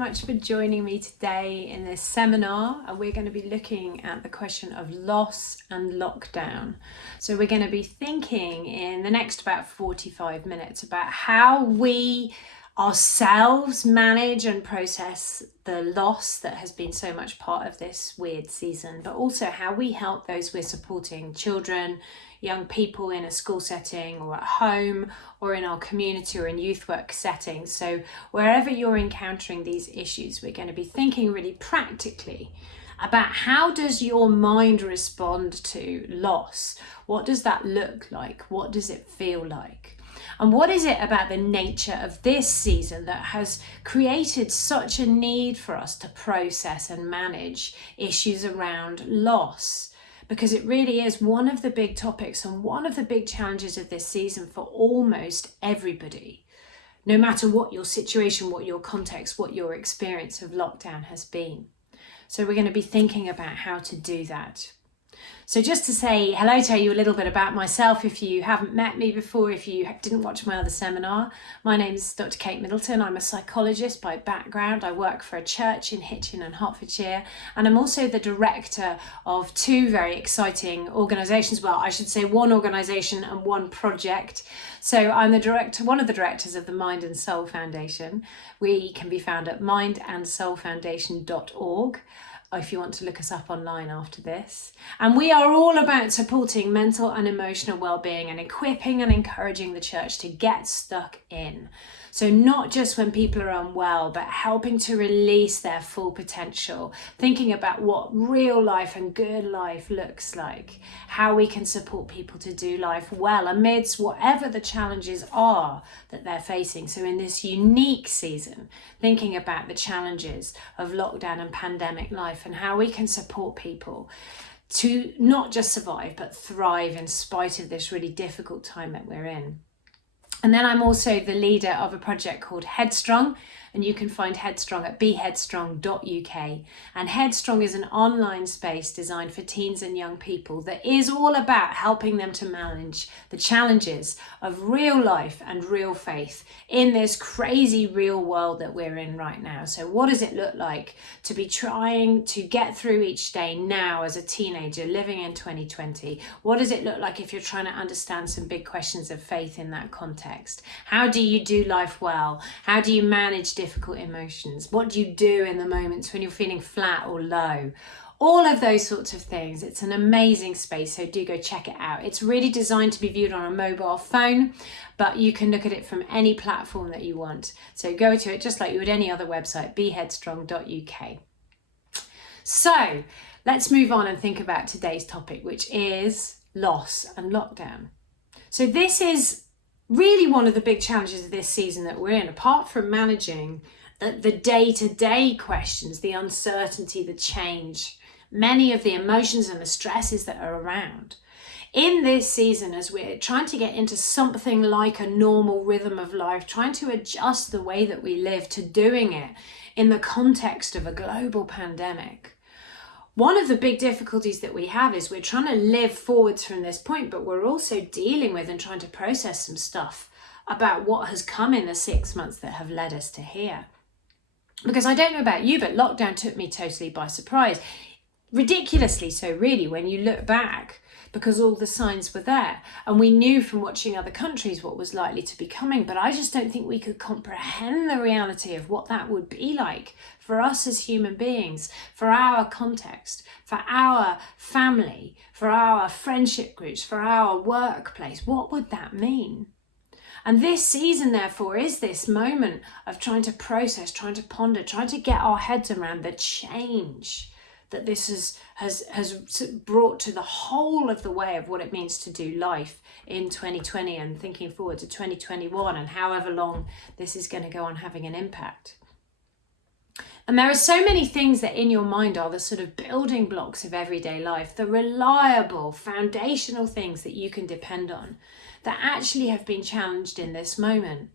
much for joining me today in this seminar. And we're going to be looking at the question of loss and lockdown. So we're going to be thinking in the next about 45 minutes about how we ourselves manage and process the loss that has been so much part of this weird season, but also how we help those we're supporting, children, young people in a school setting or at home or in our community or in youth work settings. So wherever you're encountering these issues, we're going to be thinking really practically about how does your mind respond to loss? What does that look like? What does it feel like? And what is it about the nature of this season that has created such a need for us to process and manage issues around loss? Because it really is one of the big topics and one of the big challenges of this season for almost everybody, no matter what your situation, what your context, what your experience of lockdown has been. So we're going to be thinking about how to do that. So just to say hello, tell you a little bit about myself if you haven't met me before, if you didn't watch my other seminar. My name is Dr. Kate Middleton. I'm a psychologist by background. I work for a church in Hitchin and Hertfordshire, and I'm also the director of two very exciting organisations. Well, I should say one organisation and one project. So I'm one of the directors of the Mind and Soul Foundation. We can be found at mindandsoulfoundation.org. if you want to look us up online after this. And we are all about supporting mental and emotional well-being and equipping and encouraging the church to get stuck in. So not just when people are unwell, but helping to release their full potential, thinking about what real life and good life looks like, how we can support people to do life well amidst whatever the challenges are that they're facing. So in this unique season, thinking about the challenges of lockdown and pandemic life and how we can support people to not just survive, but thrive in spite of this really difficult time that we're in. And then I'm also the leader of a project called Headstrong, and you can find Headstrong at beheadstrong.uk. And Headstrong is an online space designed for teens and young people that is all about helping them to manage the challenges of real life and real faith in this crazy real world that we're in right now. So what does it look like to be trying to get through each day now as a teenager living in 2020? What does it look like if you're trying to understand some big questions of faith in that context? How do you do life well? How do you manage difficult emotions? What do you do in the moments when you're feeling flat or low? All of those sorts of things. It's an amazing space, so do go check it out. It's really designed to be viewed on a mobile phone, but you can look at it from any platform that you want. So go to it just like you would any other website, beheadstrong.uk. So let's move on and think about today's topic, which is loss and lockdown. So this is really one of the big challenges of this season that we're in, apart from managing the day-to-day questions, the uncertainty, the change, many of the emotions and the stresses that are around. In this season, as we're trying to get into something like a normal rhythm of life, trying to adjust the way that we live to doing it in the context of a global pandemic, one of the big difficulties that we have is we're trying to live forwards from this point, but we're also dealing with and trying to process some stuff about what has come in the 6 months that have led us to here. Because I don't know about you, but lockdown took me totally by surprise. Ridiculously so, really, when you look back, because all the signs were there. And we knew from watching other countries what was likely to be coming, but I just don't think we could comprehend the reality of what that would be like for us as human beings, for our context, for our family, for our friendship groups, for our workplace. What would that mean? And this season, therefore, is this moment of trying to process, trying to ponder, trying to get our heads around the change that this has brought to the whole of the way of what it means to do life in 2020 and thinking forward to 2021 and however long this is going to go on having an impact. And there are so many things that in your mind are the sort of building blocks of everyday life, the reliable, foundational things that you can depend on that actually have been challenged in this moment.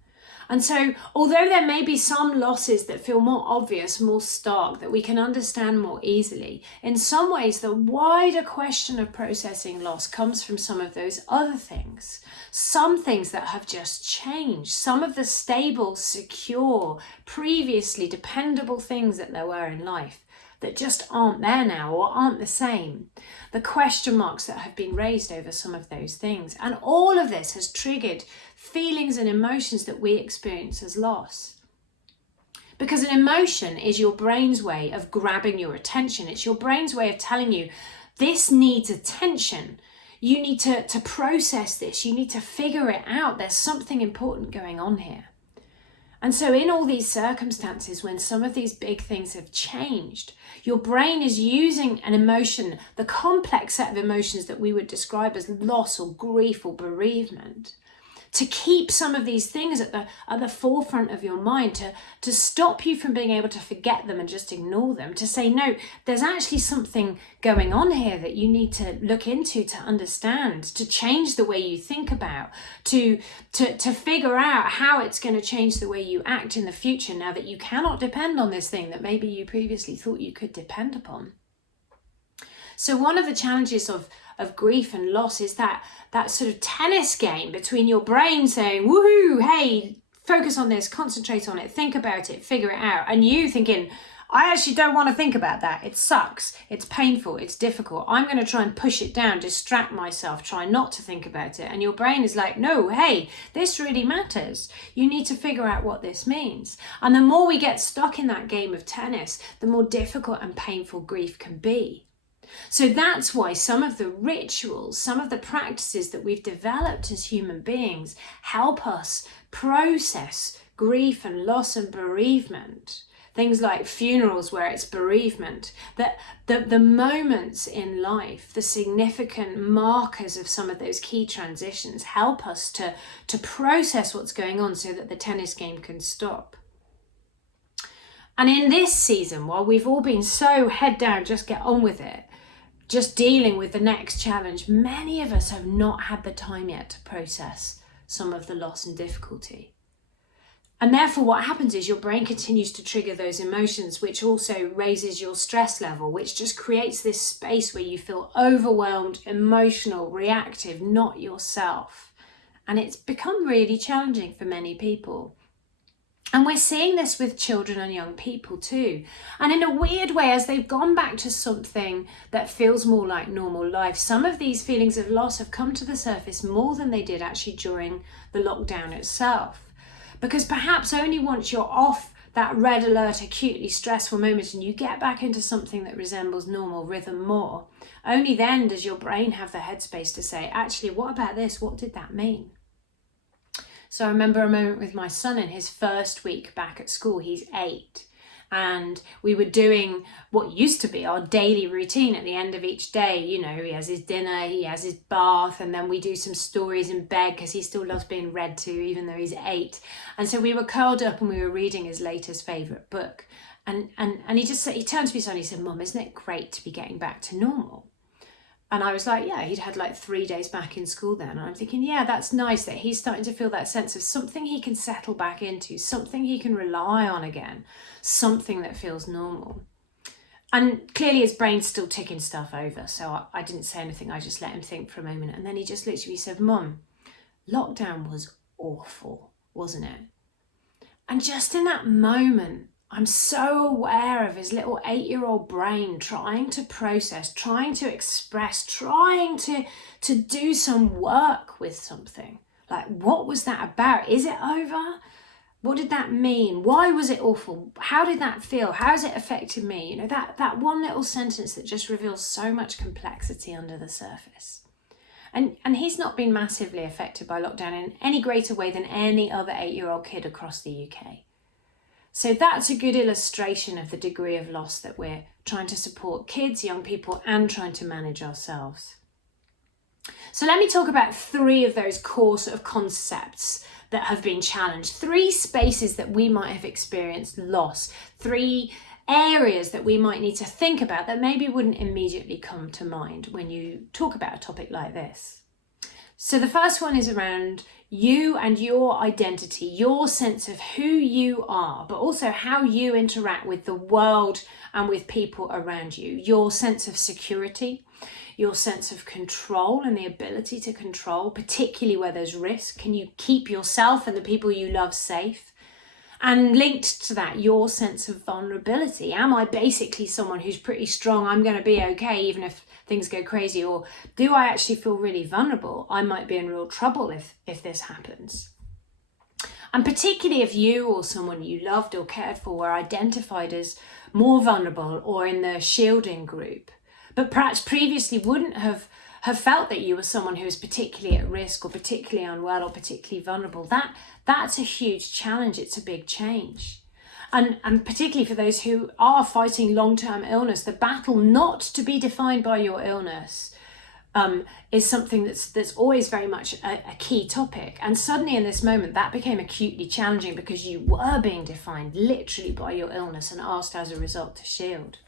And so, although there may be some losses that feel more obvious, more stark, that we can understand more easily, in some ways the wider question of processing loss comes from some of those other things. Some things that have just changed, some of the stable, secure, previously dependable things that there were in life that just aren't there now or aren't the same. The question marks that have been raised over some of those things. And all of this has triggered feelings and emotions that we experience as loss. Because an emotion is your brain's way of grabbing your attention. It's your brain's way of telling you, this needs attention. You need to process this. You need to figure it out. There's something important going on here. And so in all these circumstances, when some of these big things have changed, your brain is using an emotion, the complex set of emotions that we would describe as loss or grief or bereavement, to keep some of these things at the forefront of your mind, to stop you from being able to forget them and just ignore them, to say, no, there's actually something going on here that you need to look into, to understand, to change the way you think about, to figure out how it's going to change the way you act in the future now that you cannot depend on this thing that maybe you previously thought you could depend upon. So one of the challenges of grief and loss is that sort of tennis game between your brain saying, woohoo, hey, focus on this, concentrate on it, think about it, figure it out, and you thinking, I actually don't want to think about that. It sucks. It's painful. It's difficult. I'm going to try and push it down, distract myself, try not to think about it. And your brain is like, no, hey, this really matters. You need to figure out what this means. And the more we get stuck in that game of tennis, the more difficult and painful grief can be. So that's why some of the rituals, some of the practices that we've developed as human beings help us process grief and loss and bereavement. Things like funerals where it's bereavement, that the moments in life, the significant markers of some of those key transitions help us to process what's going on so that the tennis game can stop. And in this season, while we've all been so head down, just get on with it, just dealing with the next challenge, many of us have not had the time yet to process some of the loss and difficulty. And therefore what happens is your brain continues to trigger those emotions, which also raises your stress level, which just creates this space where you feel overwhelmed, emotional, reactive, not yourself. And it's become really challenging for many people. And we're seeing this with children and young people too. And in a weird way, as they've gone back to something that feels more like normal life, some of these feelings of loss have come to the surface more than they did actually during the lockdown itself. Because perhaps only once you're off that red alert, acutely stressful moment and you get back into something that resembles normal rhythm more, only then does your brain have the headspace to say, actually, what about this? What did that mean? So I remember a moment with my son in his first week back at school. He's 8. And we were doing what used to be our daily routine at the end of each day. You know, he has his dinner, he has his bath, and then we do some stories in bed because he still loves being read to, even though he's 8. And so we were curled up and we were reading his latest favourite book. And he turned to me and he said, Mum, isn't it great to be getting back to normal? And I was like, yeah, he'd had like 3 days back in school then. And I'm thinking, yeah, that's nice that he's starting to feel that sense of something he can settle back into, something he can rely on again, something that feels normal. And clearly his brain's still ticking stuff over. So I didn't say anything. I just let him think for a moment. And then he just looked at me and said, Mum, lockdown was awful, wasn't it? And just in that moment, I'm so aware of his little 8-year-old brain trying to process, trying to express, trying to do some work with something. Like, what was that about? Is it over? What did that mean? Why was it awful? How did that feel? How has it affected me? You know, that one little sentence that just reveals so much complexity under the surface. And he's not been massively affected by lockdown in any greater way than any other 8-year-old kid across the UK. So that's a good illustration of the degree of loss that we're trying to support kids, young people, and trying to manage ourselves. So let me talk about 3 of those core sort of concepts that have been challenged. 3 spaces that we might have experienced loss. 3 areas that we might need to think about that maybe wouldn't immediately come to mind when you talk about a topic like this. So the first one is around You and your identity, your sense of who you are, but also how you interact with the world and with people around you. Your sense of security, your sense of control and the ability to control, particularly where there's risk. Can you keep yourself and the people you love safe? And linked to that, your sense of vulnerability. Am I basically someone who's pretty strong? I'm going to be okay even if things go crazy. Or do I actually feel really vulnerable? I might be in real trouble if this happens. And particularly if you or someone you loved or cared for were identified as more vulnerable or in the shielding group, but perhaps previously wouldn't have felt that you were someone who was particularly at risk or particularly unwell or particularly vulnerable, that's a huge challenge. It's a big change. And particularly for those who are fighting long-term illness, the battle not to be defined by your illness is something that's always very much a key topic. And suddenly in this moment, that became acutely challenging because you were being defined literally by your illness and asked as a result to shield.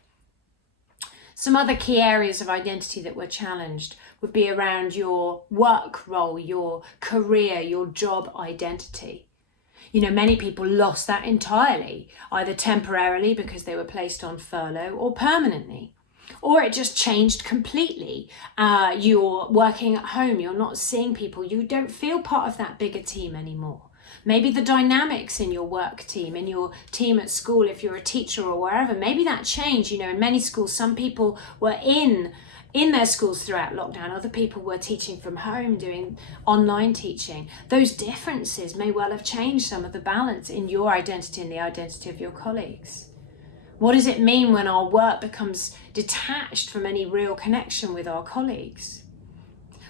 Some other key areas of identity that were challenged would be around your work role, your career, your job identity. You know, many people lost that entirely, either temporarily because they were placed on furlough or permanently. Or it just changed completely. You're working at home, you're not seeing people, you don't feel part of that bigger team anymore. Maybe the dynamics in your work team, in your team at school, if you're a teacher or wherever, maybe that changed. You know, in many schools, some people were in their schools throughout lockdown. Other people were teaching from home, doing online teaching. Those differences may well have changed some of the balance in your identity and the identity of your colleagues. What does it mean when our work becomes detached from any real connection with our colleagues?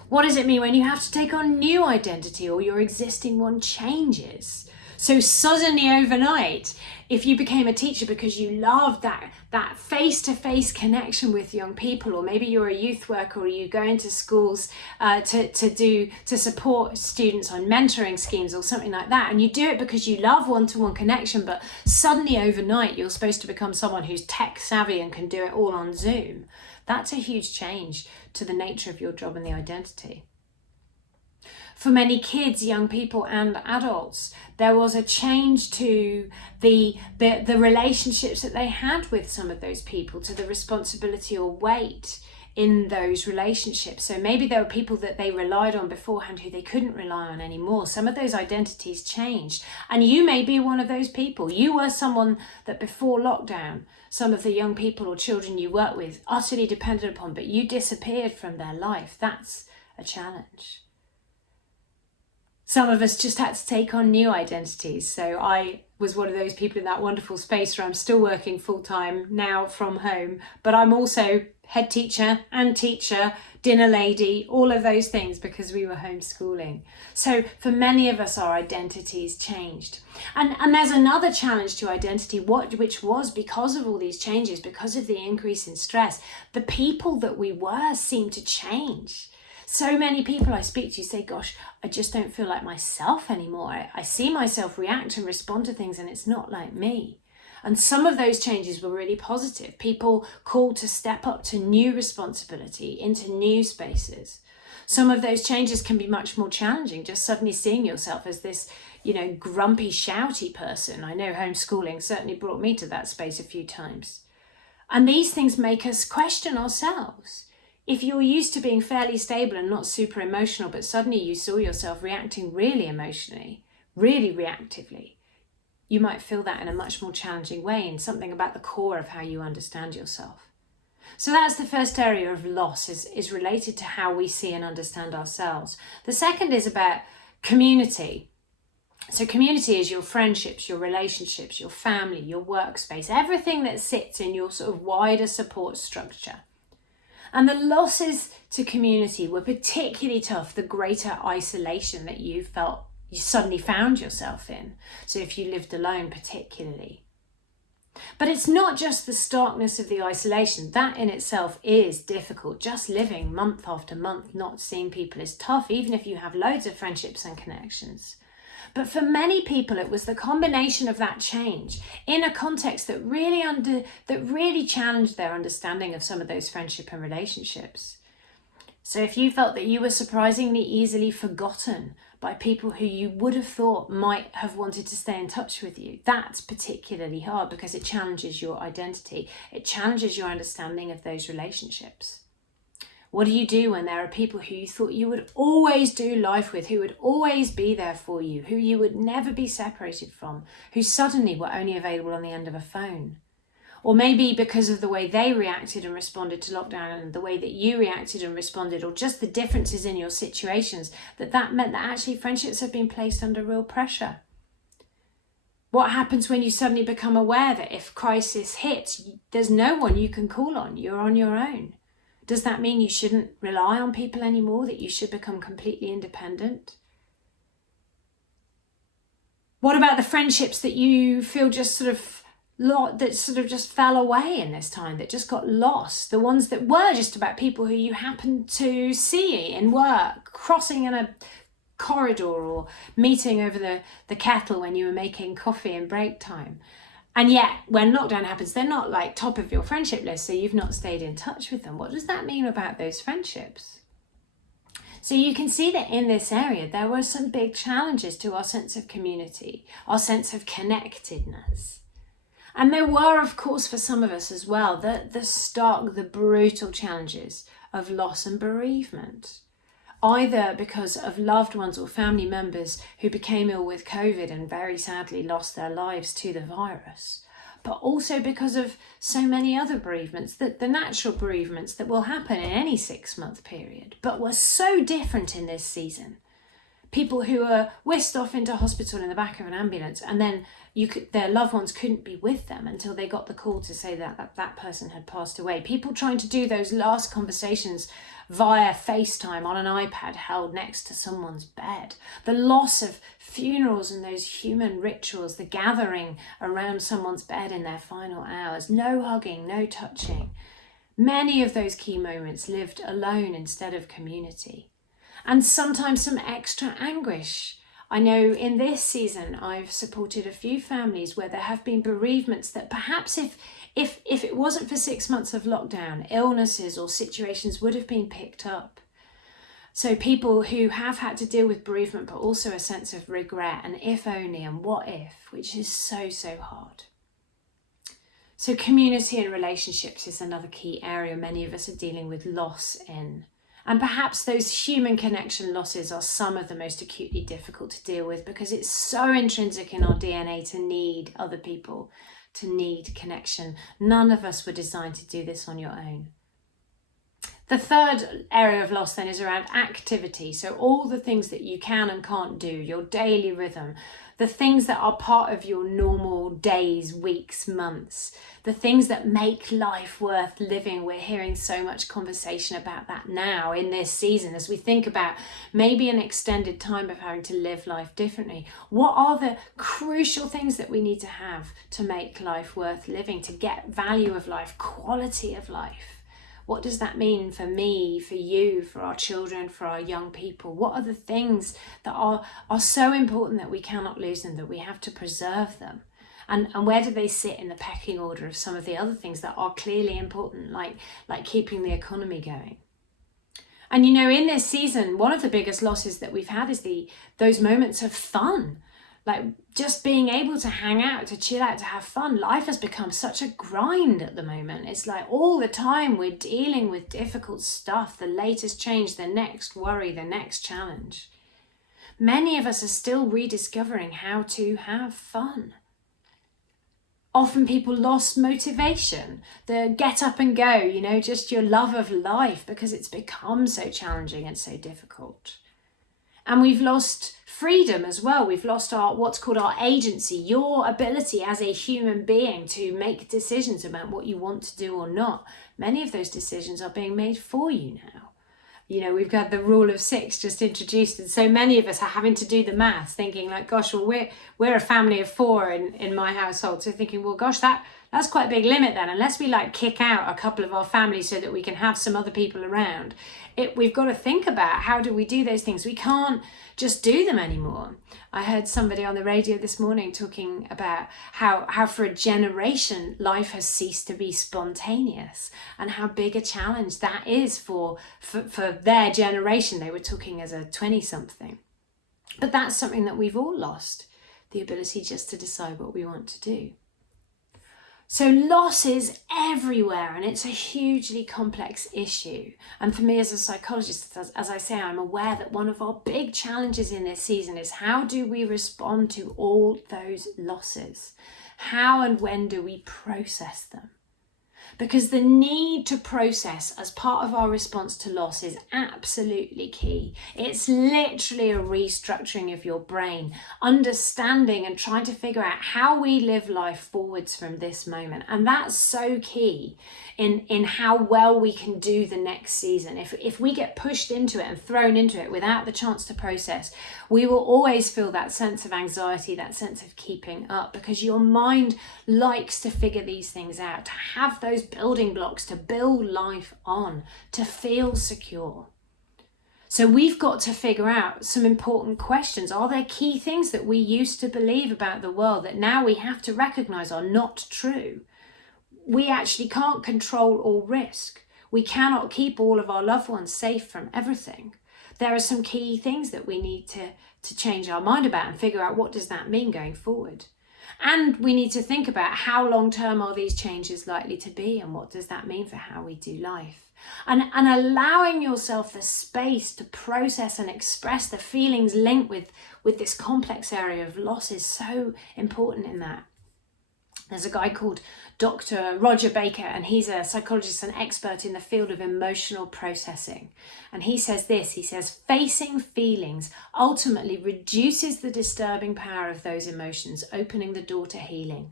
What does it mean when you have to take on new identity or your existing one changes? So suddenly overnight, if you became a teacher because you loved that face-to-face connection with young people, or maybe you're a youth worker or you go into schools to support students on mentoring schemes or something like that, and you do it because you love one-to-one connection, but suddenly overnight you're supposed to become someone who's tech savvy and can do it all on Zoom. That's a huge change to the nature of your job and the identity. For many kids, young people and adults, there was a change to the relationships that they had with some of those people, to the responsibility or weight in those relationships. So maybe there were people that they relied on beforehand who they couldn't rely on anymore. Some of those identities changed. And you may be one of those people. You were someone that before lockdown, some of the young people or children you work with utterly depended upon, but you disappeared from their life. That's a challenge. Some of us just had to take on new identities. So I was one of those people in that wonderful space where I'm still working full-time now from home, but I'm also head teacher and teacher, dinner lady, all of those things because we were homeschooling. So for many of us, our identities changed. And there's another challenge to identity, which was because of all these changes, because of the increase in stress, the people that we were seemed to change. So many people I speak to say, gosh, I just don't feel like myself anymore. I see myself react and respond to things and it's not like me. And some of those changes were really positive. People called to step up to new responsibility, into new spaces. Some of those changes can be much more challenging, just suddenly seeing yourself as this, grumpy, shouty person. I know homeschooling certainly brought me to that space a few times. And these things make us question ourselves. If you're used to being fairly stable and not super emotional, but suddenly you saw yourself reacting really emotionally, really reactively, you might feel that in a much more challenging way, and something about the core of how you understand yourself. So that's the first area of loss, is related to how we see and understand ourselves. The second is about community. So community is your friendships, your relationships, your family, your workspace, everything that sits in your sort of wider support structure. And the losses to community were particularly tough, the greater isolation that you suddenly found yourself in. So if you lived alone particularly. But it's not just the starkness of the isolation. That in itself is difficult. Just living month after month, not seeing people is tough, even if you have loads of friendships and connections. But for many people, it was the combination of that change in a context that really challenged their understanding of some of those friendship and relationships. So if you felt that you were surprisingly easily forgotten by people who you would have thought might have wanted to stay in touch with you. That's particularly hard because it challenges your identity. It challenges your understanding of those relationships. What do you do when there are people who you thought you would always do life with, who would always be there for you, who you would never be separated from, who suddenly were only available on the end of a phone? Or maybe because of the way they reacted and responded to lockdown and the way that you reacted and responded, or just the differences in your situations, that meant that actually friendships have been placed under real pressure. What happens when you suddenly become aware that if crisis hits, there's no one you can call on, you're on your own? Does that mean you shouldn't rely on people anymore, that you should become completely independent? What about the friendships that you feel just just fell away in this time, that just got lost? The ones that were just about people who you happened to see in work, crossing in a corridor or meeting over the kettle when you were making coffee in break time. And yet, when lockdown happens, they're not like top of your friendship list, so you've not stayed in touch with them. What does that mean about those friendships? So you can see that in this area, there were some big challenges to our sense of community, our sense of connectedness. And there were, of course, for some of us as well, the stark, the brutal challenges of loss and bereavement. Either because of loved ones or family members who became ill with COVID and very sadly lost their lives to the virus, but also because of so many other bereavements, that the natural bereavements that will happen in any 6-month period, but were so different in this season. People who were whisked off into hospital in the back of an ambulance, and then their loved ones couldn't be with them until they got the call to say that person had passed away. People trying to do those last conversations via FaceTime on an iPad held next to someone's bed. The loss of funerals and those human rituals, the gathering around someone's bed in their final hours, no hugging, no touching. Many of those key moments lived alone instead of community. And sometimes some extra anguish. I know in this season I've supported a few families where there have been bereavements that perhaps if it wasn't for 6 months of lockdown, illnesses or situations would have been picked up. So people who have had to deal with bereavement, but also a sense of regret and if only and what if, which is so hard. So community and relationships is another key area many of us are dealing with loss in. And perhaps those human connection losses are some of the most acutely difficult to deal with because it's so intrinsic in our DNA to need other people, to need connection. None of us were designed to do this on your own. The third area of loss then is around activity. So all the things that you can and can't do, your daily rhythm, the things that are part of your normal days, weeks, months, the things that make life worth living. We're hearing so much conversation about that now in this season as we think about maybe an extended time of having to live life differently. What are the crucial things that we need to have to make life worth living, to get value of life, quality of life? What does that mean for me, for you, for our children, for our young people? What are the things that are so important that we cannot lose them, that we have to preserve them? And where do they sit in the pecking order of some of the other things that are clearly important, like keeping the economy going? And you know, in this season, one of the biggest losses that we've had is those moments of fun. Like just being able to hang out, to chill out, to have fun. Life has become such a grind at the moment. It's like all the time we're dealing with difficult stuff, the latest change, the next worry, the next challenge. Many of us are still rediscovering how to have fun. Often people lost motivation, the get up and go, you know, just your love of life because it's become so challenging and so difficult. And we've lost freedom as well. We've lost what's called our agency, your ability as a human being to make decisions about what you want to do or not. Many of those decisions are being made for you now. You know, we've got the rule of 6 just introduced, and so many of us are having to do the maths, thinking like, gosh, well, we're a family of 4 in my household. So thinking, well, gosh, that's quite a big limit then. Unless we like kick out a couple of our families so that we can have some other people around, we've got to think about how do we do those things. We can't just do them anymore. I heard somebody on the radio this morning talking about how for a generation life has ceased to be spontaneous and how big a challenge that is for their generation. They were talking as a 20-something. But that's something that we've all lost, the ability just to decide what we want to do. So loss is everywhere, and it's a hugely complex issue. And for me as a psychologist, as I say, I'm aware that one of our big challenges in this season is how do we respond to all those losses? How and when do we process them? Because the need to process as part of our response to loss is absolutely key. It's literally a restructuring of your brain, understanding and trying to figure out how we live life forwards from this moment. And that's so key in how well we can do the next season. If we get pushed into it and thrown into it without the chance to process, we will always feel that sense of anxiety, that sense of keeping up, because your mind likes to figure these things out, to have those building blocks to build life on, to feel secure. So we've got to figure out some important questions. Are there key things that we used to believe about the world that now we have to recognize are not true? We actually can't control all risk. We cannot keep all of our loved ones safe from everything. There are some key things that we need to change our mind about and figure out what does that mean going forward. And we need to think about how long-term are these changes likely to be, and what does that mean for how we do life. And allowing yourself the space to process and express the feelings linked with this complex area of loss is so important in that. There's a guy called Dr. Roger Baker, and he's a psychologist and expert in the field of emotional processing. And he says this, he says, facing feelings ultimately reduces the disturbing power of those emotions, opening the door to healing.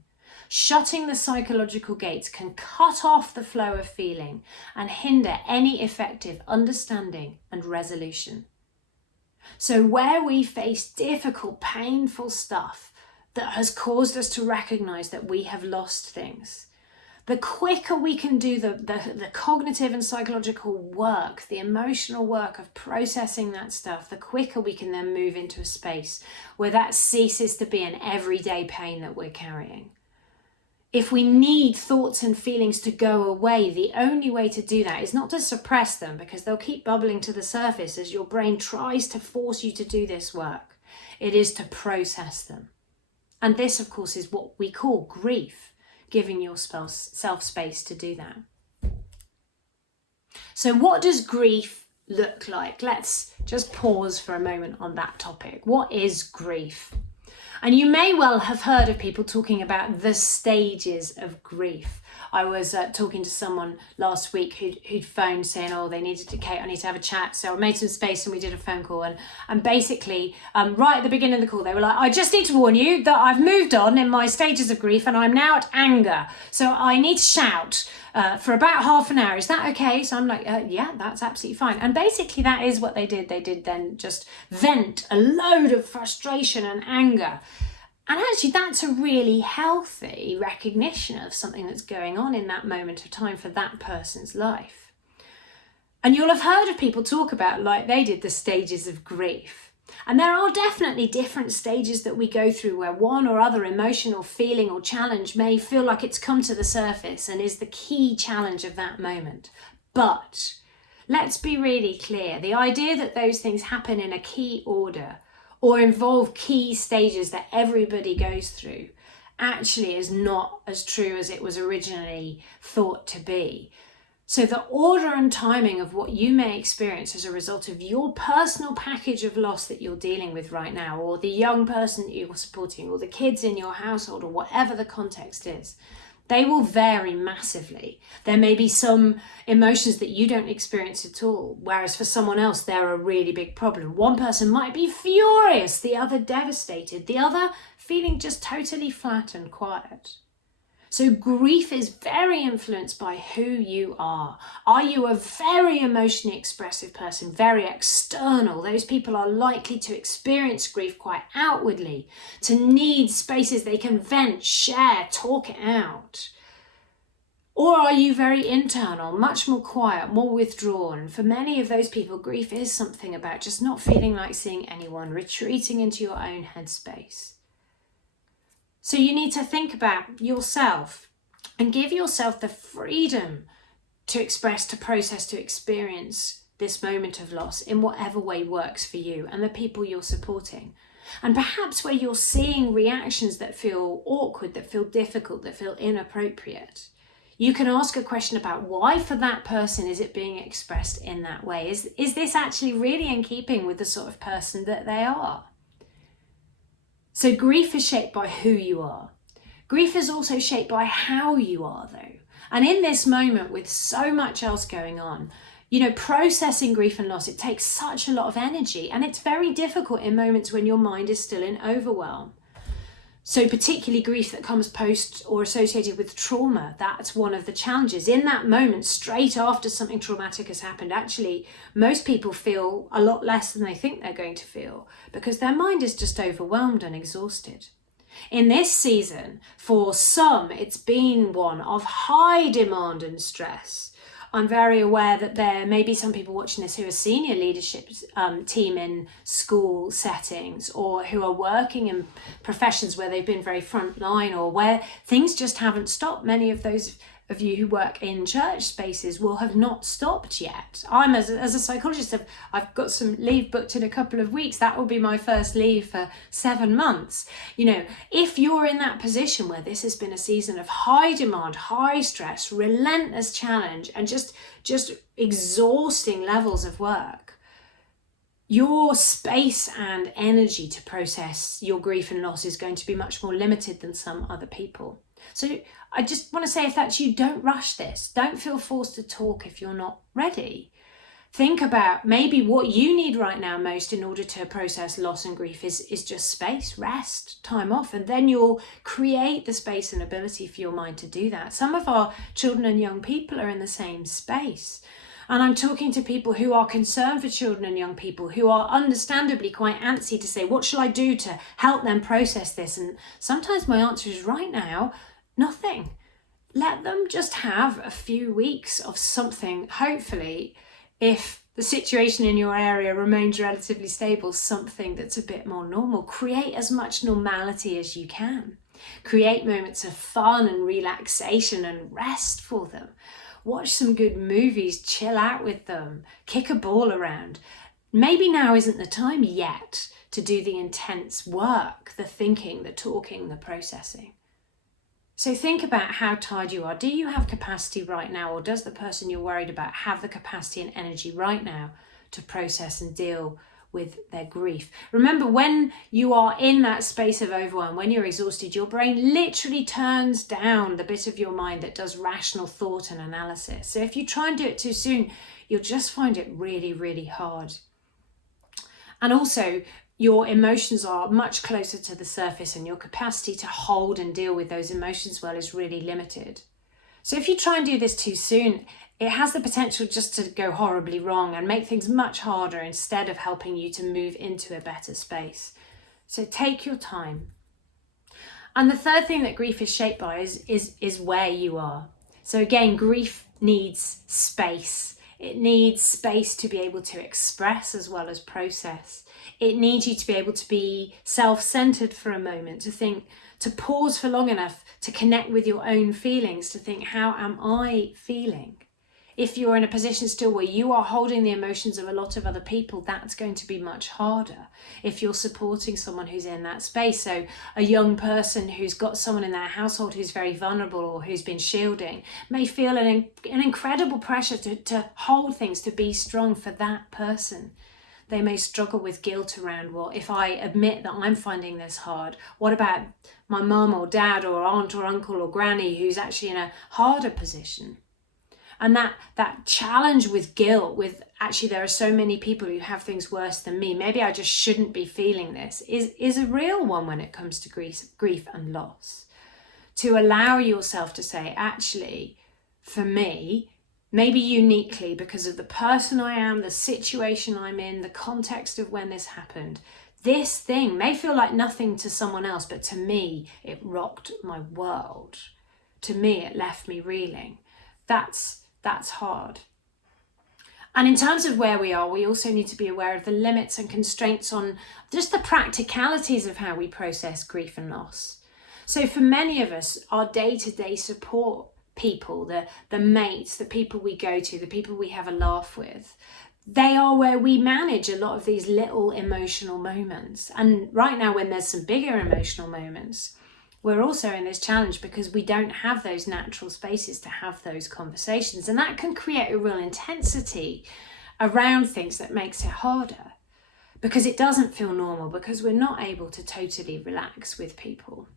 Shutting the psychological gates can cut off the flow of feeling and hinder any effective understanding and resolution. So where we face difficult, painful stuff that has caused us to recognize that we have lost things, the quicker we can do the cognitive and psychological work, the emotional work of processing that stuff, the quicker we can then move into a space where that ceases to be an everyday pain that we're carrying. If we need thoughts and feelings to go away, the only way to do that is not to suppress them, because they'll keep bubbling to the surface as your brain tries to force you to do this work. It is to process them. And this, of course, is what we call grief, giving yourself space to do that. So what does grief look like? Let's just pause for a moment on that topic. What is grief? And you may well have heard of people talking about the stages of grief. I was talking to someone last week who'd phoned saying, oh, they needed to, Kate, I need to have a chat. So I made some space and we did a phone call. And basically, right at the beginning of the call, they were like, I just need to warn you that I've moved on in my stages of grief and I'm now at anger. So I need to shout for about half an hour. Is that okay? So I'm like, yeah, that's absolutely fine. And basically that is what they did. They did then just vent a load of frustration and anger. And actually, that's a really healthy recognition of something that's going on in that moment of time for that person's life. And you'll have heard of people talk about, like they did, the stages of grief. And there are definitely different stages that we go through where one or other emotional feeling or challenge may feel like it's come to the surface and is the key challenge of that moment. But let's be really clear. The idea that those things happen in a key order or involve key stages that everybody goes through actually is not as true as it was originally thought to be. So the order and timing of what you may experience as a result of your personal package of loss that you're dealing with right now, or the young person that you're supporting, or the kids in your household, or whatever the context is, they will vary massively. There may be some emotions that you don't experience at all, whereas for someone else, they're a really big problem. One person might be furious, the other devastated, the other feeling just totally flat and quiet. So grief is very influenced by who you are. Are you a very emotionally expressive person, very external? Those people are likely to experience grief quite outwardly, to need spaces they can vent, share, talk it out. Or are you very internal, much more quiet, more withdrawn? For many of those people, grief is something about just not feeling like seeing anyone, retreating into your own headspace. So you need to think about yourself and give yourself the freedom to express, to process, to experience this moment of loss in whatever way works for you and the people you're supporting. And perhaps where you're seeing reactions that feel awkward, that feel difficult, that feel inappropriate, you can ask a question about why for that person is it being expressed in that way? Is this actually really in keeping with the sort of person that they are? So grief is shaped by who you are. Grief is also shaped by how you are, though. And in this moment, with so much else going on, processing grief and loss, it takes such a lot of energy, and it's very difficult in moments when your mind is still in overwhelm. So particularly grief that comes post or associated with trauma, that's one of the challenges. In that moment, straight after something traumatic has happened, actually, most people feel a lot less than they think they're going to feel because their mind is just overwhelmed and exhausted. In this season, for some, it's been one of high demand and stress. I'm very aware that there may be some people watching this who are senior leadership team in school settings, or who are working in professions where they've been very frontline, or where things just haven't stopped. Many of those of you who work in church spaces will have not stopped yet. I'm, as a psychologist, I've got some leave booked in a couple of weeks. That will be my first leave for 7 months. If you're in that position where this has been a season of high demand, high stress, relentless challenge, and just exhausting levels of work, your space and energy to process your grief and loss is going to be much more limited than some other people. So I just want to say, if that's you, don't rush this. Don't feel forced to talk if you're not ready. Think about maybe what you need right now most in order to process loss and grief is just space, rest, time off, and then you'll create the space and ability for your mind to do that. Some of our children and young people are in the same space. And I'm talking to people who are concerned for children and young people, who are understandably quite antsy to say, what shall I do to help them process this? And sometimes my answer is, right now, nothing. Let them just have a few weeks of something. Hopefully, if the situation in your area remains relatively stable, something that's a bit more normal. Create as much normality as you can. Create moments of fun and relaxation and rest for them. Watch some good movies, chill out with them, kick a ball around. Maybe now isn't the time yet to do the intense work, the thinking, the talking, the processing. So think about how tired you are. Do you have capacity right now, or does the person you're worried about have the capacity and energy right now to process and deal with their grief? Remember, when you are in that space of overwhelm, when you're exhausted, your brain literally turns down the bit of your mind that does rational thought and analysis. So if you try and do it too soon, you'll just find it really, really hard. And also, your emotions are much closer to the surface, and your capacity to hold and deal with those emotions well is really limited. So if you try and do this too soon, it has the potential just to go horribly wrong and make things much harder instead of helping you to move into a better space. So take your time. And the third thing that grief is shaped by is where you are. So again, grief needs space. It needs space to be able to express as well as process. It needs you to be able to be self-centered for a moment, to think, to pause for long enough to connect with your own feelings, to think, how am I feeling? If you're in a position still where you are holding the emotions of a lot of other people, that's going to be much harder if you're supporting someone who's in that space. So a young person who's got someone in their household who's very vulnerable or who's been shielding may feel an incredible pressure to hold things, to be strong for that person. They may struggle with guilt around, well, if I admit that I'm finding this hard, what about my mum or dad or aunt or uncle or granny who's actually in a harder position? And that challenge with guilt, with actually there are so many people who have things worse than me, maybe I just shouldn't be feeling this, is a real one when it comes to grief and loss. To allow yourself to say, actually, for me, maybe uniquely because of the person I am, the situation I'm in, the context of when this happened, this thing may feel like nothing to someone else, but to me, it rocked my world. To me, it left me reeling. That's hard. And in terms of where we are, we also need to be aware of the limits and constraints on just the practicalities of how we process grief and loss. So for many of us, our day-to-day support people, the mates, the people we go to, the people we have a laugh with, they are where we manage a lot of these little emotional moments. And right now, when there's some bigger emotional moments, we're also in this challenge because we don't have those natural spaces to have those conversations. And that can create a real intensity around things that makes it harder, because it doesn't feel normal, because we're not able to totally relax with people.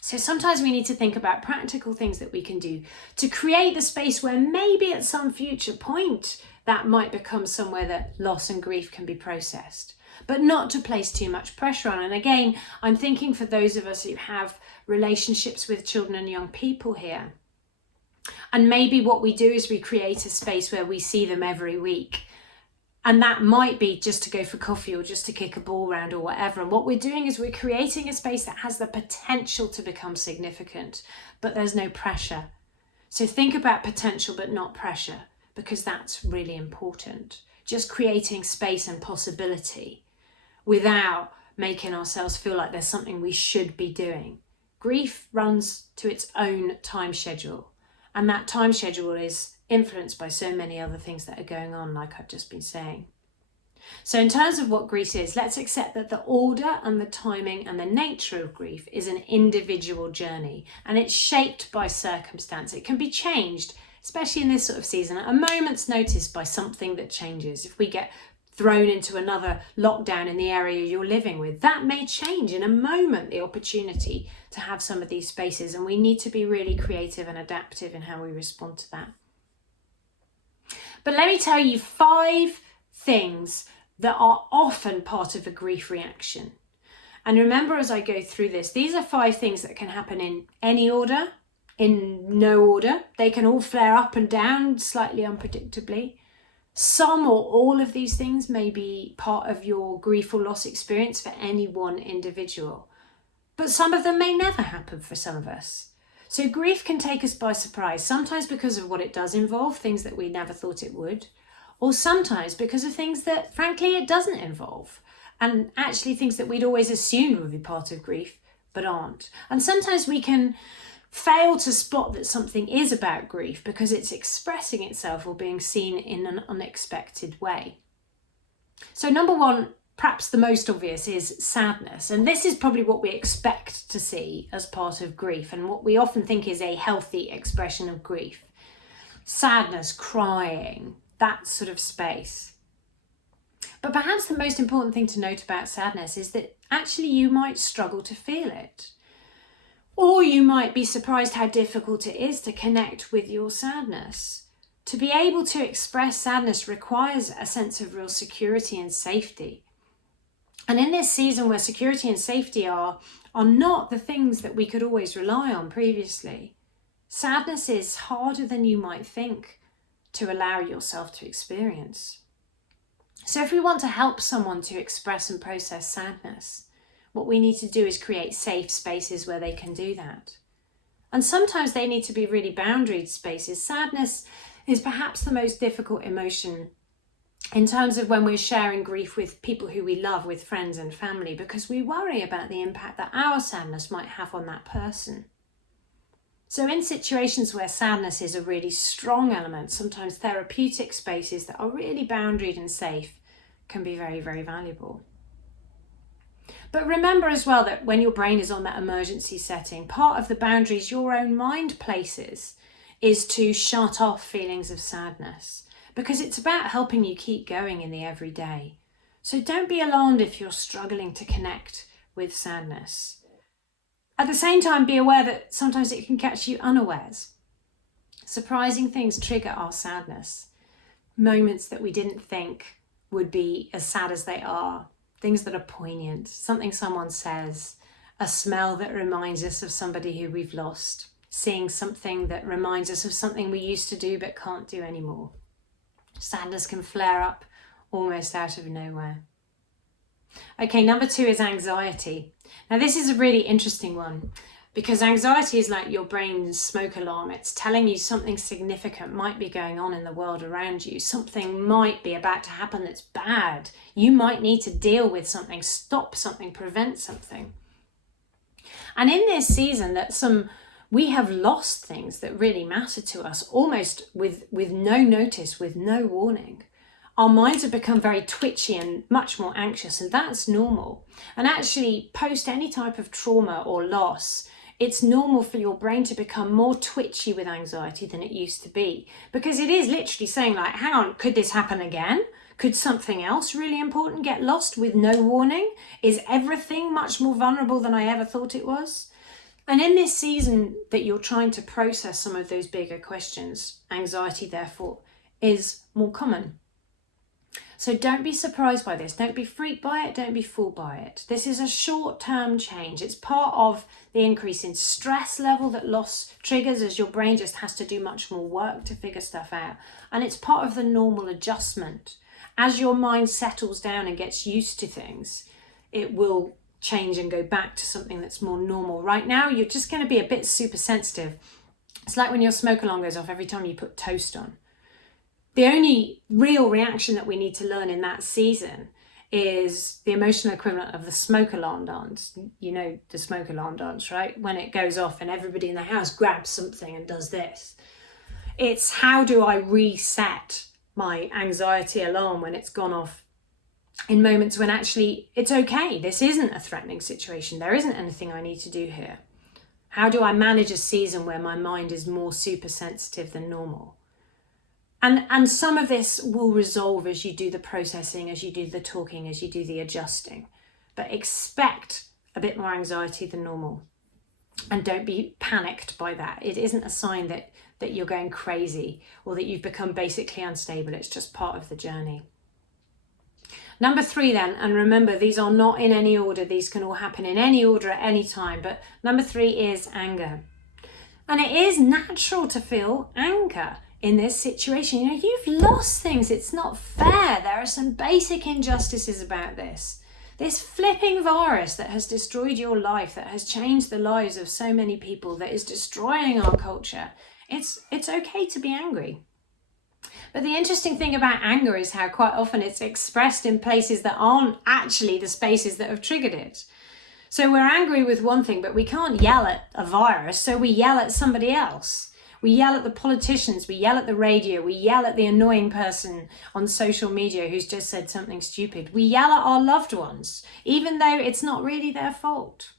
So sometimes we need to think about practical things that we can do to create the space where maybe at some future point that might become somewhere that loss and grief can be processed, but not to place too much pressure on. And again, I'm thinking for those of us who have relationships with children and young people here, and maybe what we do is we create a space where we see them every week. And that might be just to go for coffee or just to kick a ball round or whatever. And what we're doing is we're creating a space that has the potential to become significant, but there's no pressure. So think about potential but not pressure, because that's really important. Just creating space and possibility without making ourselves feel like there's something we should be doing. Grief runs to its own time schedule, and that time schedule is influenced by so many other things that are going on, like I've just been saying. So in terms of what grief is, let's accept that the order and the timing and the nature of grief is an individual journey, and it's shaped by circumstance. It can be changed, especially in this sort of season, at a moment's notice by something that changes. If we get thrown into another lockdown in the area you're living with, that may change in a moment the opportunity to have some of these spaces, and we need to be really creative and adaptive in how we respond to that. But let me tell you 5 things that are often part of a grief reaction. And remember, as I go through this, these are 5 things that can happen in any order, in no order. They can all flare up and down slightly unpredictably. Some or all of these things may be part of your grief or loss experience for any one individual. But some of them may never happen for some of us. So grief can take us by surprise, sometimes because of what it does involve, things that we never thought it would, or sometimes because of things that, frankly, it doesn't involve, and actually things that we'd always assumed would be part of grief, but aren't. And sometimes we can fail to spot that something is about grief because it's expressing itself or being seen in an unexpected way. So number 1, perhaps the most obvious, is sadness. And this is probably what we expect to see as part of grief, and what we often think is a healthy expression of grief. Sadness, crying, that sort of space. But perhaps the most important thing to note about sadness is that actually you might struggle to feel it. Or you might be surprised how difficult it is to connect with your sadness. To be able to express sadness requires a sense of real security and safety. And in this season where security and safety are not the things that we could always rely on previously, sadness is harder than you might think to allow yourself to experience. So if we want to help someone to express and process sadness, what we need to do is create safe spaces where they can do that. And sometimes they need to be really boundaried spaces. Sadness is perhaps the most difficult emotion in terms of when we're sharing grief with people who we love, with friends and family, because we worry about the impact that our sadness might have on that person. So in situations where sadness is a really strong element, sometimes therapeutic spaces that are really boundaried and safe can be very, very valuable. But remember as well that when your brain is on that emergency setting, part of the boundaries your own mind places is to shut off feelings of sadness, because it's about helping you keep going in the everyday. So don't be alarmed if you're struggling to connect with sadness. At the same time, be aware that sometimes it can catch you unawares. Surprising things trigger our sadness. Moments that we didn't think would be as sad as they are. Things that are poignant, something someone says, a smell that reminds us of somebody who we've lost, seeing something that reminds us of something we used to do but can't do anymore. Sadness can flare up almost out of nowhere. Okay, number 2 is anxiety. Now this is a really interesting one, because anxiety is like your brain's smoke alarm. It's telling you something significant might be going on in the world around you. Something might be about to happen that's bad. You might need to deal with something, stop something, prevent something. And in this season we have lost things that really matter to us, almost with no notice, with no warning. our minds have become very twitchy and much more anxious, and that's normal. And actually, post any type of trauma or loss, it's normal for your brain to become more twitchy with anxiety than it used to be, because it is literally saying like, hang on, could this happen again? Could something else really important get lost with no warning? Is everything much more vulnerable than I ever thought it was? And in this season that you're trying to process some of those bigger questions, anxiety therefore is more common. So don't be surprised by this. Don't be freaked by it. Don't be fooled by it. This is a short-term change. It's part of the increase in stress level that loss triggers, as your brain just has to do much more work to figure stuff out. And it's part of the normal adjustment. As your mind settles down and gets used to things, it will change and go back to something that's more normal. Right now, you're just going to be a bit super sensitive. It's like when your smoke alarm goes off every time you put toast on. The only real reaction that we need to learn in that season is the emotional equivalent of the smoke alarm dance. You know the smoke alarm dance, right? When it goes off and everybody in the house grabs something and does this. It's how do I reset my anxiety alarm when it's gone off in moments when actually it's okay. This isn't a threatening situation. There isn't anything I need to do here. How do I manage a season where my mind is more super sensitive than normal? And some of this will resolve as you do the processing, as you do the talking, as you do the adjusting. But expect a bit more anxiety than normal. And don't be panicked by that. It isn't a sign that you're going crazy or that you've become basically unstable. It's just part of the journey. Number 3 then, and remember, these are not in any order. These can all happen in any order at any time. But number 3 is anger. And it is natural to feel anger in this situation. You know, you've lost things. It's not fair. There are some basic injustices about this. This flipping virus that has destroyed your life, that has changed the lives of so many people, that is destroying our culture. It's okay to be angry. But the interesting thing about anger is how quite often it's expressed in places that aren't actually the spaces that have triggered it. So we're angry with one thing, but we can't yell at a virus, so we yell at somebody else. We yell at the politicians, we yell at the radio, we yell at the annoying person on social media who's just said something stupid. We yell at our loved ones, even though it's not really their fault.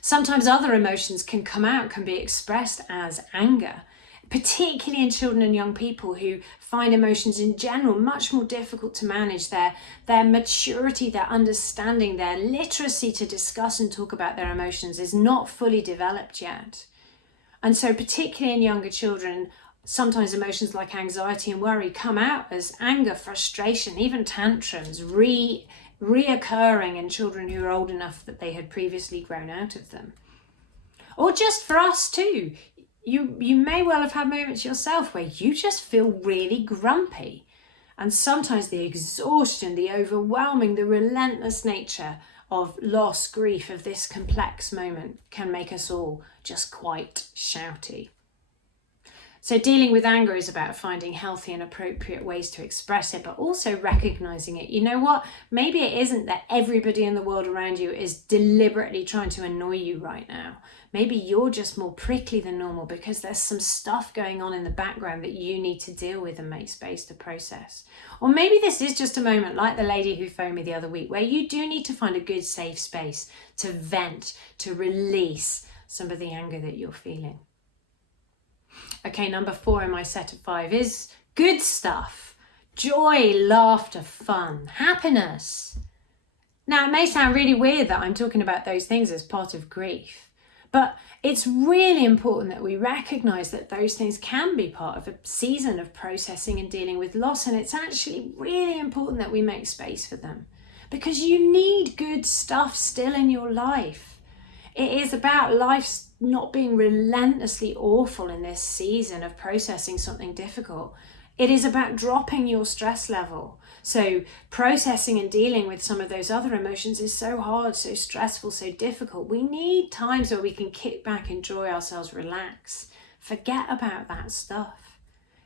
Sometimes other emotions can come out, can be expressed as anger, particularly in children and young people who find emotions in general much more difficult to manage. Their maturity, their understanding, their literacy to discuss and talk about their emotions is not fully developed yet. And so particularly in younger children, sometimes emotions like anxiety and worry come out as anger, frustration, even tantrums, reoccurring in children who are old enough that they had previously grown out of them. Or just for us too. You may well have had moments yourself where you just feel really grumpy. And sometimes the exhaustion, the overwhelming, the relentless nature of loss, grief, of this complex moment can make us all just quite shouty. So dealing with anger is about finding healthy and appropriate ways to express it, but also recognizing it. You know what? Maybe it isn't that everybody in the world around you is deliberately trying to annoy you right now. Maybe you're just more prickly than normal because there's some stuff going on in the background that you need to deal with and make space to process. Or maybe this is just a moment like the lady who phoned me the other week where you do need to find a good safe space to vent, to release some of the anger that you're feeling. Okay, number 4 in my set of 5 is good stuff. Joy, laughter, fun, happiness. Now, it may sound really weird that I'm talking about those things as part of grief, but it's really important that we recognize that those things can be part of a season of processing and dealing with loss, and it's actually really important that we make space for them because you need good stuff still in your life. It is about life not being relentlessly awful in this season of processing something difficult. It is about dropping your stress level. So processing and dealing with some of those other emotions is so hard, so stressful, so difficult. We need times where we can kick back, enjoy ourselves, relax, forget about that stuff.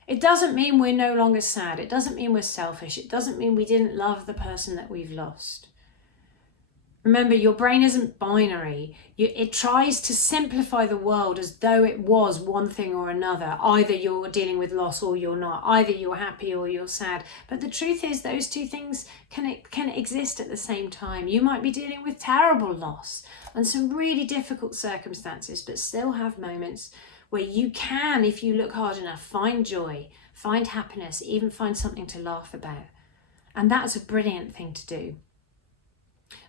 It doesn't mean we're no longer sad. It doesn't mean we're selfish. It doesn't mean we didn't love the person that we've lost. Remember, your brain isn't binary. It tries to simplify the world as though it was one thing or another. Either you're dealing with loss or you're not. Either you're happy or you're sad. But the truth is those two things can exist at the same time. You might be dealing with terrible loss and some really difficult circumstances, but still have moments where you can, if you look hard enough, find joy, find happiness, even find something to laugh about. And that's a brilliant thing to do.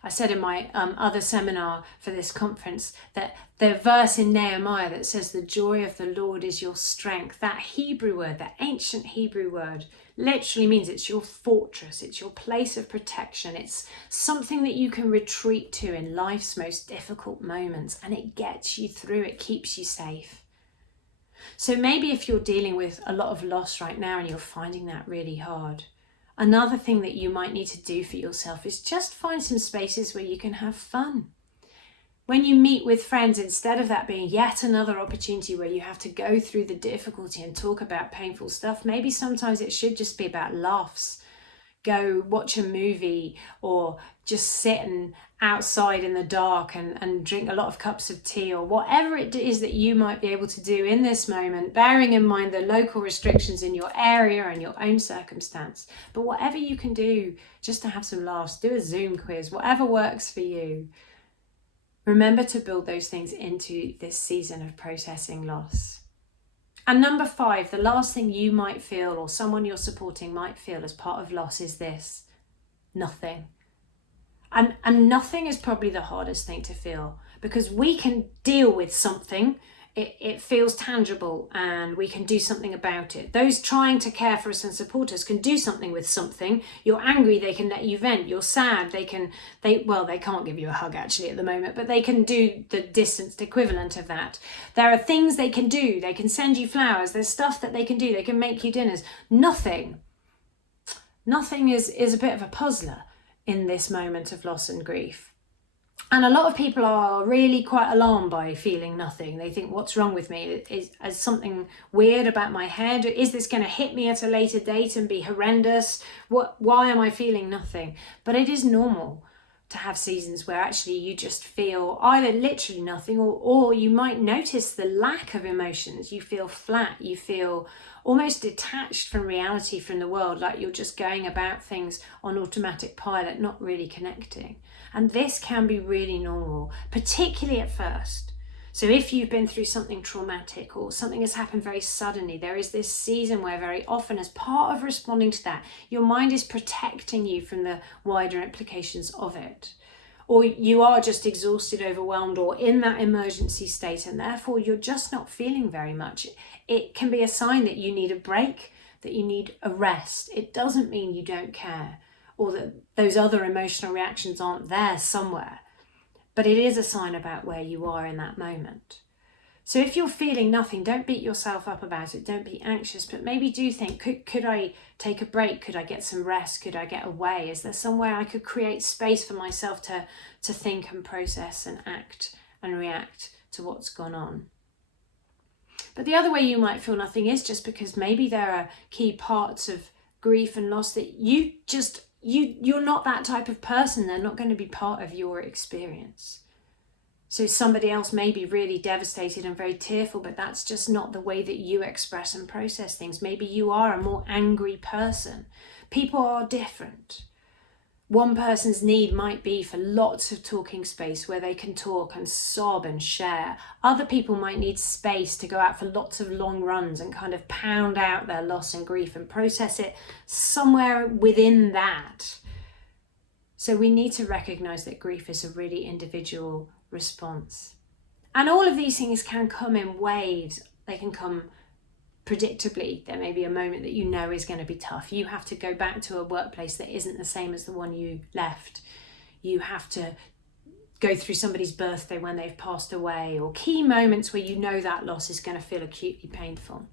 I said in my other seminar for this conference that the verse in Nehemiah that says the joy of the Lord is your strength, that Hebrew word, that ancient Hebrew word, literally means it's your fortress, it's your place of protection, it's something that you can retreat to in life's most difficult moments, and it gets you through, it keeps you safe. So maybe if you're dealing with a lot of loss right now and you're finding that really hard, another thing that you might need to do for yourself is just find some spaces where you can have fun. When you meet with friends, instead of that being yet another opportunity where you have to go through the difficulty and talk about painful stuff, maybe sometimes it should just be about laughs. Go watch a movie or just sit outside in the dark and drink a lot of cups of tea, or whatever it is that you might be able to do in this moment, bearing in mind the local restrictions in your area and your own circumstance. But whatever you can do just to have some laughs, do a Zoom quiz, whatever works for you. Remember to build those things into this season of processing loss. And number 5, the last thing you might feel or someone you're supporting might feel as part of loss is this: nothing. And nothing is probably the hardest thing to feel, because we can deal with something. It feels tangible and we can do something about it. Those trying to care for us and support us can do something with something. You're angry, they can let you vent. You're sad, they can't give you a hug actually at the moment, but they can do the distanced equivalent of that. There are things they can do. They can send you flowers. There's stuff that they can do. They can make you dinners. Nothing is a bit of a puzzler in this moment of loss and grief. And a lot of people are really quite alarmed by feeling nothing. They think, what's wrong with me? Is something weird about my head? Is this going to hit me at a later date and be horrendous? Why am I feeling nothing? But it is normal to have seasons where actually you just feel either literally nothing, or you might notice the lack of emotions. You feel flat, you feel almost detached from reality, from the world, like you're just going about things on automatic pilot, not really connecting. And this can be really normal, particularly at first. So if you've been through something traumatic or something has happened very suddenly, there is this season where very often, as part of responding to that, your mind is protecting you from the wider implications of it. Or you are just exhausted, overwhelmed, or in that emergency state, and therefore you're just not feeling very much. It can be a sign that you need a break, that you need a rest. It doesn't mean you don't care, or that those other emotional reactions aren't there somewhere. But it is a sign about where you are in that moment. So if you're feeling nothing, don't beat yourself up about it. Don't be anxious, but maybe do think, could I take a break? Could I get some rest? Could I get away? Is there somewhere I could create space for myself to think and process and act and react to what's gone on? But the other way you might feel nothing is just because maybe there are key parts of grief and loss that you're not that type of person. They're not going to be part of your experience. So somebody else may be really devastated and very tearful, but that's just not the way that you express and process things. Maybe you are a more angry person. People are different. One person's need might be for lots of talking space where they can talk and sob and share. Other people might need space to go out for lots of long runs and kind of pound out their loss and grief and process it somewhere within that. So we need to recognize that grief is a really individual response. And all of these things can come in waves. They can come predictably. There may be a moment that you know is going to be tough. You have to go back to a workplace that isn't the same as the one you left. You have to go through somebody's birthday when they've passed away, or key moments where you know that loss is going to feel acutely painful.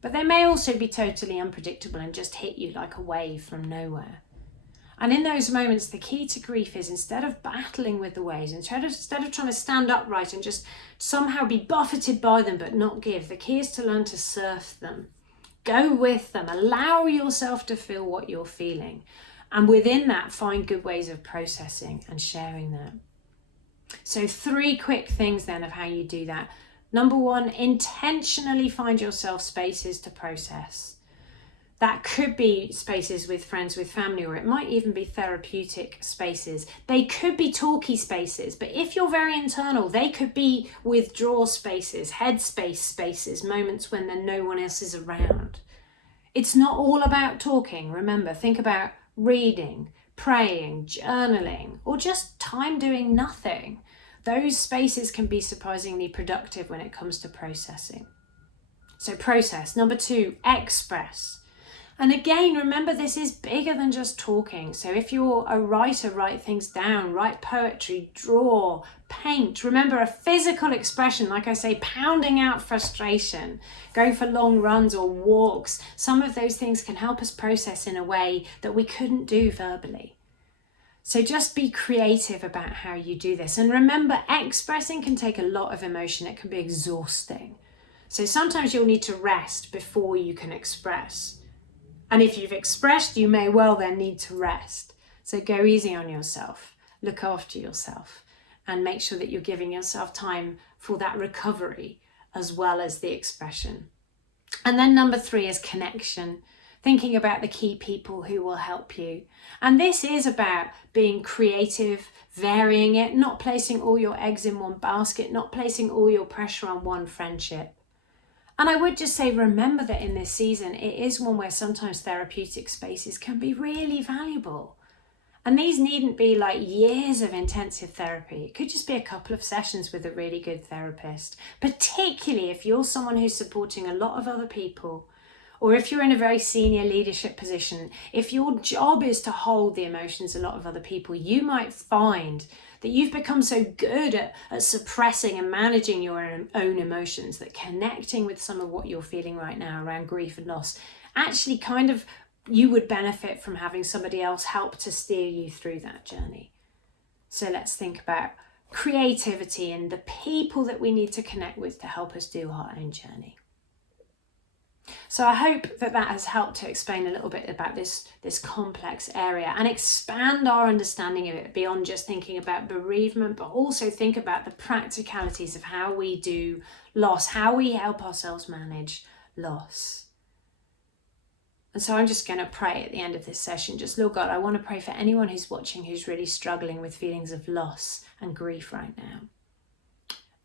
But they may also be totally unpredictable and just hit you like a wave from nowhere. And in those moments, the key to grief is, instead of battling with the waves, instead of trying to stand upright and just somehow be buffeted by them but not give, the key is to learn to surf them. Go with them. Allow yourself to feel what you're feeling. And within that, find good ways of processing and sharing that. So 3 quick things then of how you do that. Number 1, intentionally find yourself spaces to process. That could be spaces with friends, with family, or it might even be therapeutic spaces. They could be talky spaces, but if you're very internal, they could be withdraw spaces, headspace spaces, moments when then no one else is around. It's not all about talking. Remember, think about reading, praying, journaling, or just time doing nothing. Those spaces can be surprisingly productive when it comes to processing. So process. Number 2, express. And again, remember, this is bigger than just talking. So if you're a writer, write things down, write poetry, draw, paint. Remember, a physical expression, like I say, pounding out frustration, going for long runs or walks. Some of those things can help us process in a way that we couldn't do verbally. So just be creative about how you do this. And remember, expressing can take a lot of emotion. It can be exhausting. So sometimes you'll need to rest before you can express. And if you've expressed, you may well then need to rest. So go easy on yourself, look after yourself, and make sure that you're giving yourself time for that recovery as well as the expression. And then number 3 is connection, thinking about the key people who will help you. And this is about being creative, varying it, not placing all your eggs in one basket, not placing all your pressure on one friendship. And I would just say, remember that in this season, it is one where sometimes therapeutic spaces can be really valuable. And these needn't be like years of intensive therapy. It could just be a couple of sessions with a really good therapist, particularly if you're someone who's supporting a lot of other people, or if you're in a very senior leadership position. If your job is to hold the emotions of a lot of other people, you might find that you've become so good at suppressing and managing your own emotions that connecting with some of what you're feeling right now around grief and loss, actually kind of you would benefit from having somebody else help to steer you through that journey. So let's think about creativity and the people that we need to connect with to help us do our own journey. So I hope that has helped to explain a little bit about this complex area and expand our understanding of it beyond just thinking about bereavement, but also think about the practicalities of how we do loss, how we help ourselves manage loss. And so I'm just going to pray at the end of this session. Just, Lord God, I want to pray for anyone who's watching who's really struggling with feelings of loss and grief right now.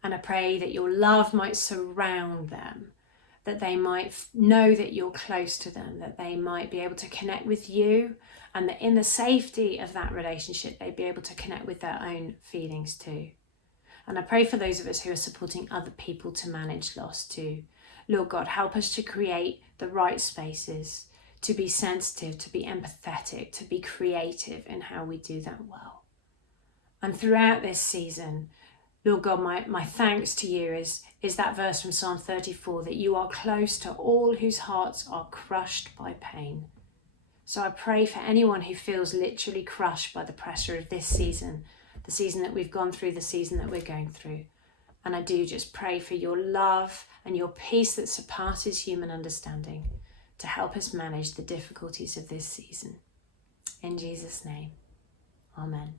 And I pray that your love might surround them, that they might know that you're close to them, that they might be able to connect with you, and that in the safety of that relationship, they'd be able to connect with their own feelings too. And I pray for those of us who are supporting other people to manage loss too. Lord God, help us to create the right spaces, to be sensitive, to be empathetic, to be creative in how we do that well. And throughout this season, Lord God, my thanks to you is that verse from Psalm 34, that you are close to all whose hearts are crushed by pain. So I pray for anyone who feels literally crushed by the pressure of this season, the season that we've gone through, the season that we're going through. And I do just pray for your love and your peace that surpasses human understanding to help us manage the difficulties of this season. In Jesus' name, amen.